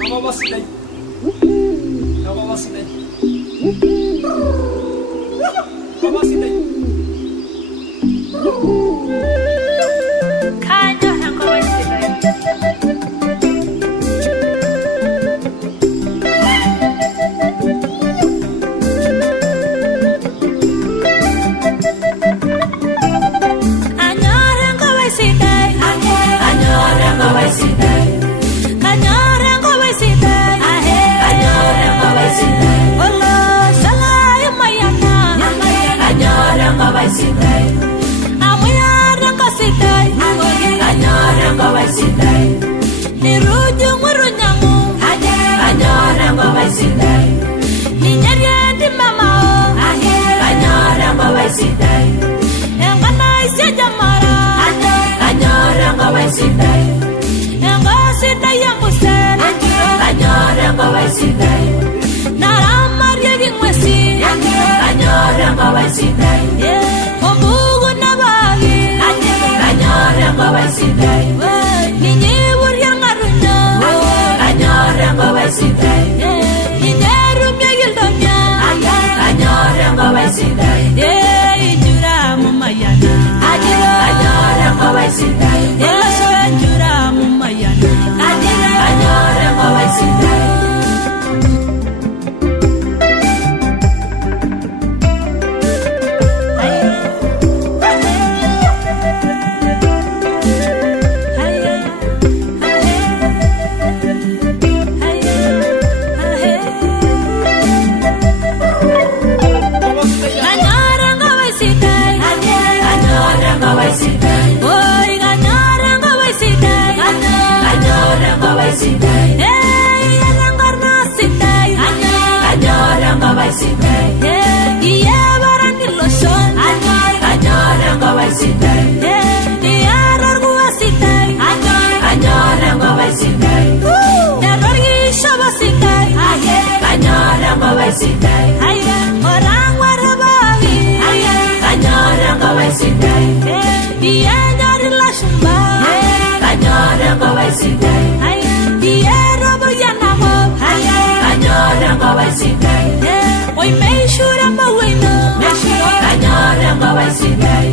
Nawawasilay. Nawawasilay. Nawawasilay. Kanya ng kawasilay. Anyarang kawasilay. Anyarang kawasilay. Anyarang kawasilay. Anyarang kawasilay. Wala salay mayana. Anyarang kawasilay. Amayarang kawasilay. Anyarang kawasilay. Nirujung urunyamu. Anyarang kawasilay. Ninyaryan di mama. Anyarang kawasilay. Yang kanay siya jamara. Anyarang kawasilay. Yang kawasilay yang kusen. Anyarang kawasilay. Naramar yaging wasi. Anyarang kawasilay. Pembugun na bagi. Anyarang kawasilay. Ninyewur yang ngarunya. Anyarang kawasilay. Ninyerum yagil domnya. Anyarang kawasilay. Injura mumayana. Anyarang kawasilay. Elaso injura mumayana. Anyarang kawasilay. Anyarang kawasilay. Anyarang kawasilay. Oy, anyarang kawasilay. Anyarang kawasilay. Anyarang karnasilay. Anyarang kawasilay. Iya barang iloson. Anyarang kawasilay. Iyarang kawasilay. Anyarang kawasilay. Naror gishawasilay. Anyarang kawasilay. Orang warabawi. Anyarang kawasilay. Iya nyari lasumba. Anyarang kawasilay. Iya robo yanamo. Anyarang kawasilay. Oy may shura mawino. Anyarang kawasilay.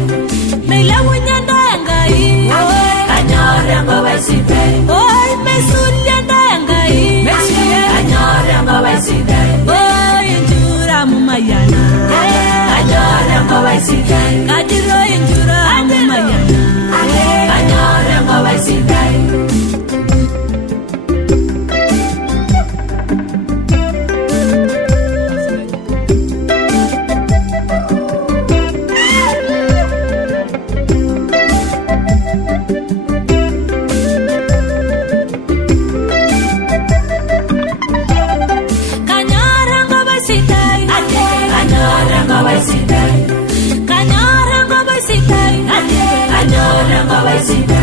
May lawanya dayangai. Anyarang kawasilay. Oy may sulya dayangai. Anyarang kawasilay. Oy injura mumayana. Anyarang kawasilay. Kadiro injura mumayana. Anyarang kawasilay. Kanyarang kawasilay. Anyarang kawasilay. Kanyarang kawasilay. Anyarang kawasilay.